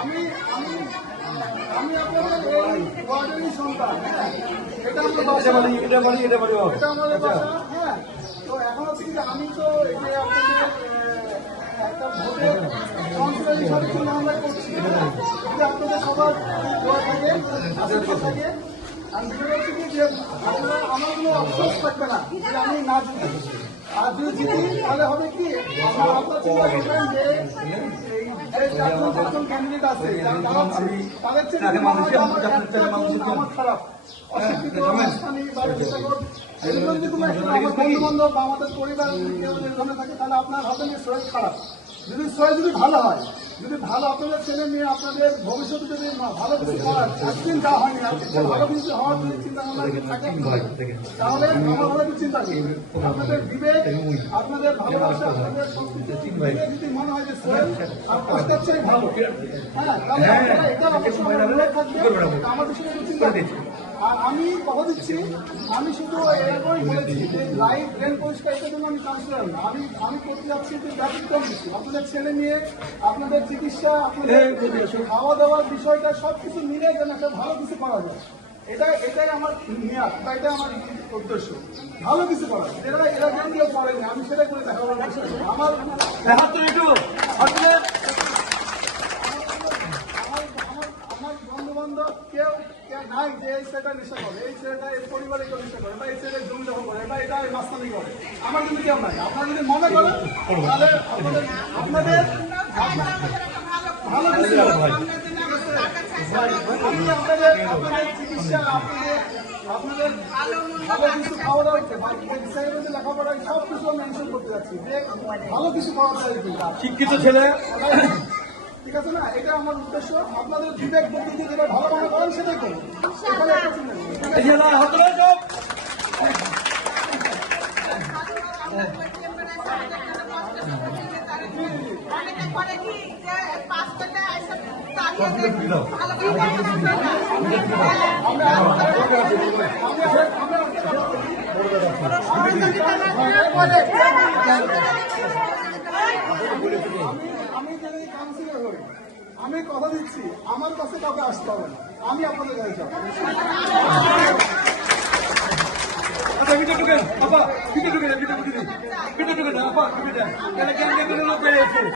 আমি আমি আমি আপনাদের এই ওয়ার্ডেরই সন্তান। এটা আমার বাসা, এটা আমাদের বাসা। হ্যাঁ, তো এখন হচ্ছে কি আমি তো এটা আপনাদের একটা ভোটের কাউন্সিলর হিসাবে জন্য আমরা করছি। যদি আপনাদের সবার দোয়া থাকে, আশীর্বাদ থাকে, আমি বিষয়টা হচ্ছে কি যে আপনারা আমার কোনো অফসোস থাকবে না যে আমি না জিতি। আর যদি জিতি তাহলে হবে কি আপনার চিন্তা করবেন যে এই চারজন ক্যান্ডিডেট আছে তাদের চেয়ে আমার খারাপ অশিক্ষিত স্থানীয় বা এগুলো যদি কোনো আমার বন্ধু বান্ধব বা আমাদের পরিবার কেউ এখানে থাকে তাহলে আপনার হাতে নিয়ে শরীর খারাপ। যদি শরীর যদি ভালো হয়, যদি ভালো আপনাদের ছেলে মেয়ে আপনাদের ভবিষ্যতে যদি ভালো কিছু করার একদিন যা হয়নি ভালো কিছু হওয়ার যদি চিন্তা ভাবনা থাকে তাহলে আমার ভালো চিন্তা নেই। আপনাদের বিবেক, আপনাদের ভালোবাসা, আপনাদের সংস্কৃতি যদি মনে হয় যে শরীর আপনার চেয়ে ভালো, হ্যাঁ তাহলে এটা অবশ্যই থাকবে আমাদের সঙ্গে চিন্তা। আর আমি কথা দিচ্ছি, আমি শুধু এরপরই বলেছি যে লাইফ ড্রেন পরিষ্কার এটার জন্য আমি কাউন্সিলর না, আমি করতে যাচ্ছি যে ব্যতিক্রম কিছু। আপনাদের ছেলে মেয়ে, আপনাদের চিকিৎসা, আপনাদের খাওয়া দাওয়ার বিষয়টা সবকিছু মিলে যেন একটা ভালো কিছু করা যায়। এটাই আমার মেয়াদ বা এটাই আমার উদ্দেশ্য, ভালো কিছু করা। এরা যেন কেউ করেনি, আমি সেটা করে দেখাবো। আমার বন্ধু বান্ধব কেউ নাই যে এই ছেলেটা নেশা করে, এই ছেলেটা এই পরিবারে কেউ নেশা করে, বা এই ছেলে জমি দখল করে, বা এটা মাস্তানি করে। আমার কিন্তু কেউ নাই। আপনারা যদি মনে করেন তাহলে আপনাদের ভালো কিছু আমি আপনাদের চিকিৎসা, আপনাদের ভালো কিছু খাওয়া দাওয়া, লেখাপড়া সব কিছু মেনশন করতে যাচ্ছি যে ভালো কিছু খাওয়া দাওয়া, শিক্ষিত ছেলে, ঠিক আছে না? এটা আমার উদ্দেশ্য। আপনাদের বিবেক বুদ্ধিতে যেটা ভালো মনে করেন সেটাই করুন। আমি যদি কাউন্সিলর হই, আমি কথা দিচ্ছি আমার কাছে কাউকে আসতে হবে না, আমি আপনাদের কাছে যাবো। ভিতরে ঢুকে